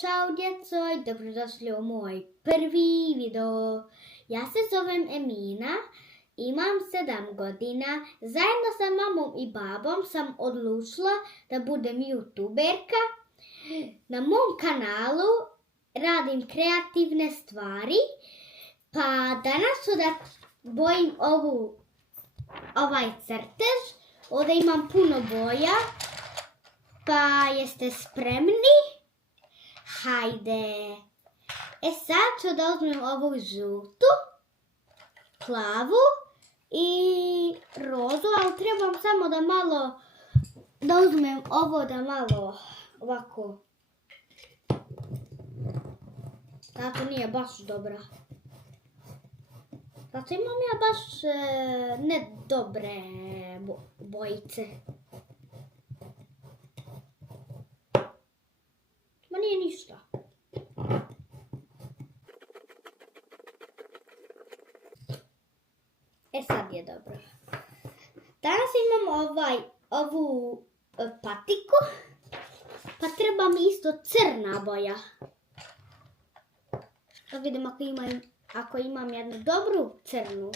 Ćao djeco i dobrodošli u moj prvi video. Ja se zovem Emina, imam 7 godina. Zajedno sa mamom i babom sam odlučila da budem youtuberka. Na mom kanalu radim kreativne stvari. Pa danas ću da bojim ovaj crtež. Ovdje imam puno boja. Pa jeste spremni? Hajde. Sad ću da uzmem ovu žutu, plavu i rozu, ali trebam samo da uzmem ovo da malo ovako. Zato nije baš dobra. Zato imam ja baš ne dobre bojice. Ma nije ništa. Sad je dobro. Danas imam ovu patiku, pa treba mi isto crna boja. Da vidim ako imam jednu dobru crnu.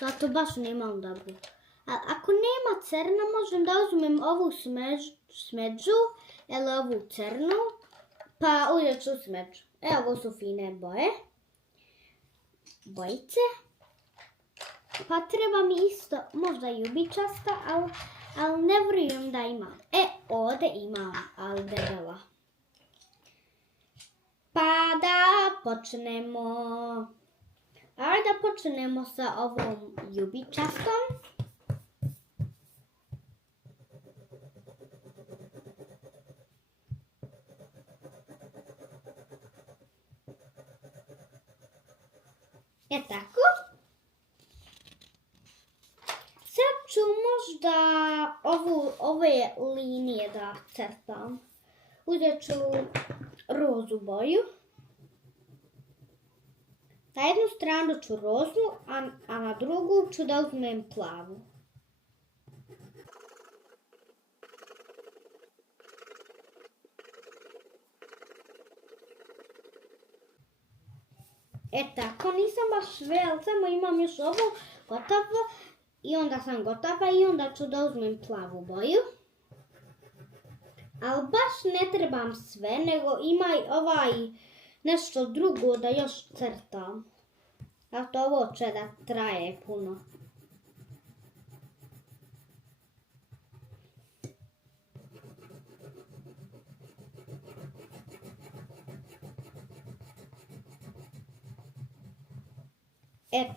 Zato baš nemam dobru. A ako nema crna, možem da uzmem ovu smeđu ili ovu crnu, pa uzet ću smeđu. Ovo su fine bojice. Pa treba mi isto, možda ljubičasta, ali ne vjerujem da imam. Ovdje imam, ali debela. Pa da počnemo. Ajde da počnemo sa ovom ljubičastom. Tako. Sad ću možda ove linije da crtam. Uzet ću rozu boju. Na jednu stranu ću rozu, a na drugu ću da uzmem plavu. Tako, nisam baš sve, ali samo imam još ovo gotovo. I onda sam gotova i onda ću da uzmem plavu boju. Ali baš ne trebam sve, nego ima nešto drugo da još crtam. Zato ovo će da traje puno.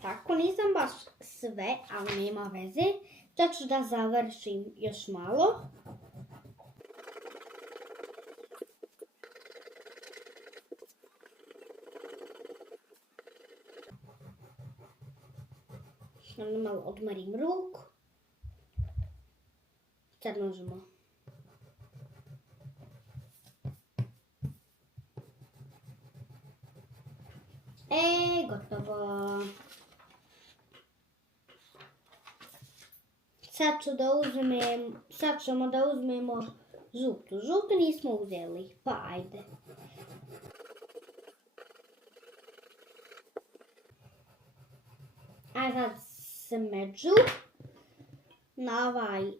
Tako, nisam baš sve, ali nema veze. Sad ću da završim još malo. Onda malo odmarim ruku. Sad možemo. Gotovo. Sad ćemo da uzmemo žutu. Žutu nismo uzeli, pa ajde. Ajde smeđu na ovaj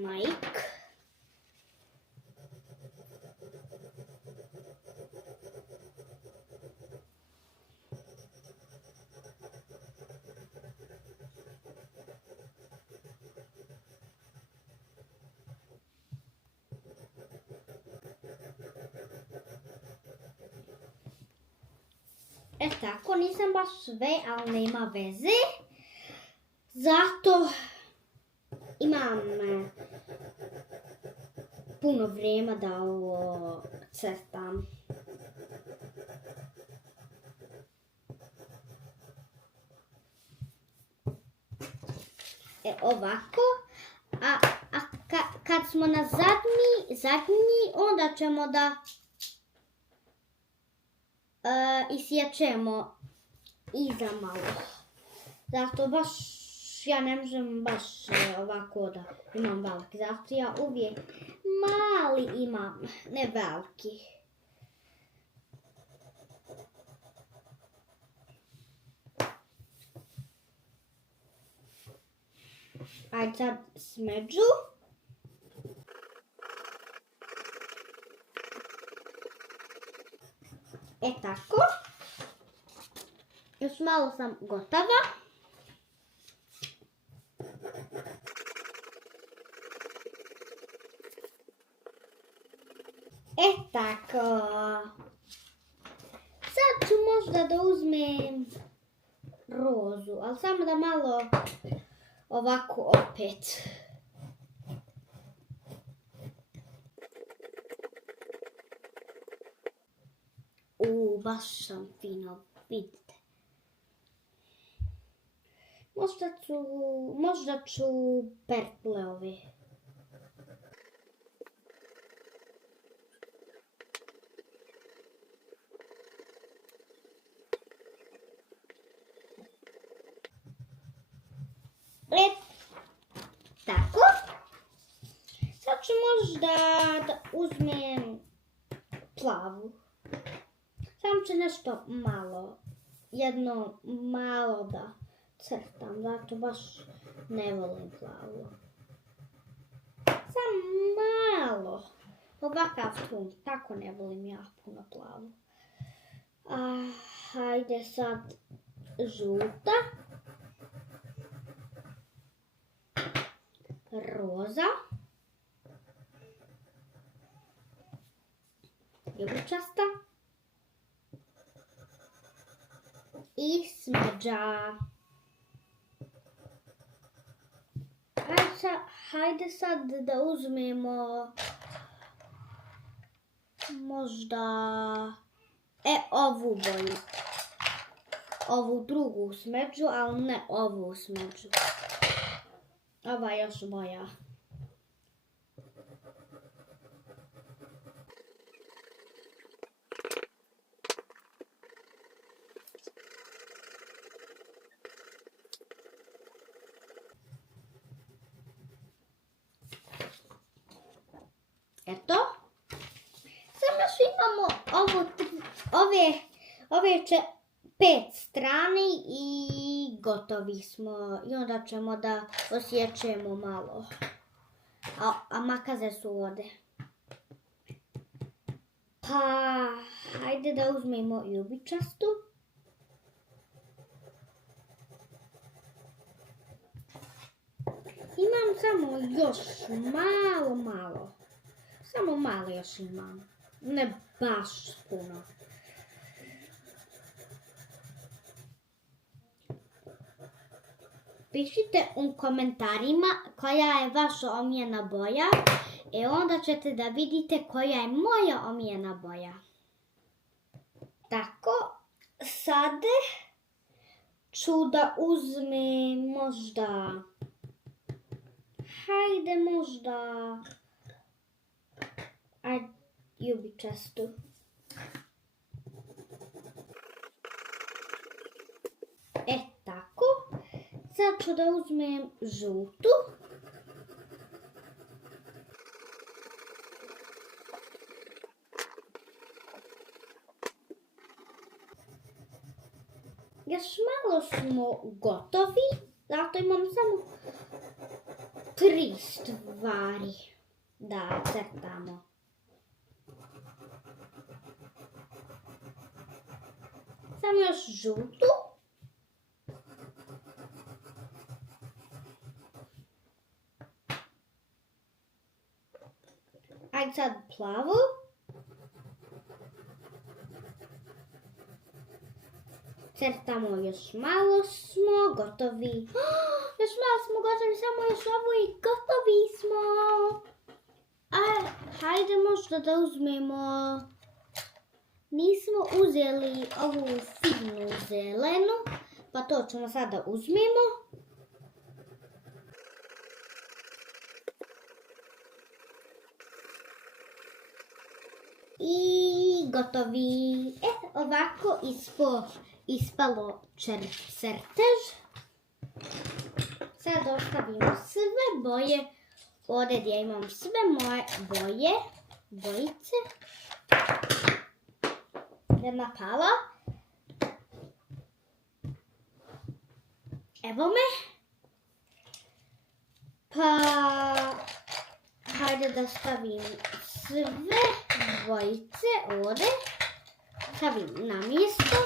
majk. Tako, nisam baš sve, ali nema veze. Zato imam puno vremena da ovo crtam. Ovako. A kad smo na zadnji, onda ćemo da isječemo iza malo. Zato baš ja ne možem baš ovako da imam veliki. Zato ja uvijek mali imam, ne veliki. Ajde sad smeđu. Tako. Još malo sam gotova. Tako. Sad ću možda da uzmem rozu, ali samo da malo ovako opet. Baš sam fino, vidite. Možda ću pertle ove. Tako. Sad ću možda da uzmem plavu. Samo ću nešto malo, jedno malo da crtam, zato baš ne volim plavu. Samo malo, ovakav ton, tako ne volim ja puno plavu. Hajde sad žuta, roza, ljubičasta i smeđa. Hajde sad da uzmemo možda ovu boju. Ovu drugu smeđu, ali ne ovu smeđu. Ova je još boja. Eto. Samo još imamo ove 5 strani i gotovi smo. I onda ćemo da osjećemo malo. A makaze su ovdje. Pa, hajde da uzmemo ljubičastu. Imam samo još malo. Samo malo još imam. Ne baš puno. Pišite u komentarima koja je vaša omiljena boja. Onda ćete da vidite koja je moja omiljena boja. Tako, sad ću da uzmem možda... Hajde možda... ljubičastu. Tako. Sad ću da uzmem žutu. Još malo smo gotovi, zato imam samo 3 stvari da crtamo. Samo još žutu. Ajde sad plavu. Crtamo još malo smo gotovi. Još malo smo gotovi, samo još ovo i gotovi smo. Hajde možda da uzmemo... Nismo uzeli ovu finu zelenu, pa to ćemo sada uzmemo. I gotovi. Ovako ispalo crtež. da ostavimo sve boje ovdje gdje imam sve moje bojice. Jedna pala. Evo me. Pa, hajde da stavim sve bojice ovdje. Stavim na mjesto.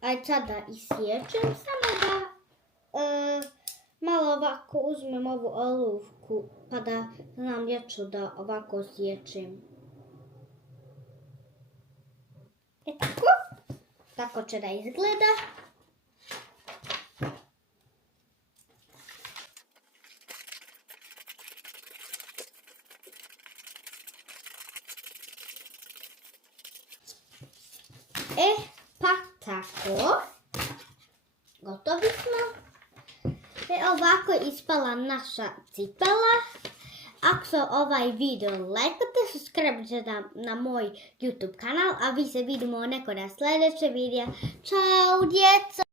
Ajde sad da isječem, samo da malo ovako uzmem ovu oluvku pa da znam lječu da ovako sječem. Tako. Tako će da izgleda. Pa tako. Gotovi smo. Ovako je ispala naša cipela. Ako se ovaj video lajkate, subscribe na moj YouTube kanal, a vi se vidimo nekada sljedeće videa. Ćao djeco!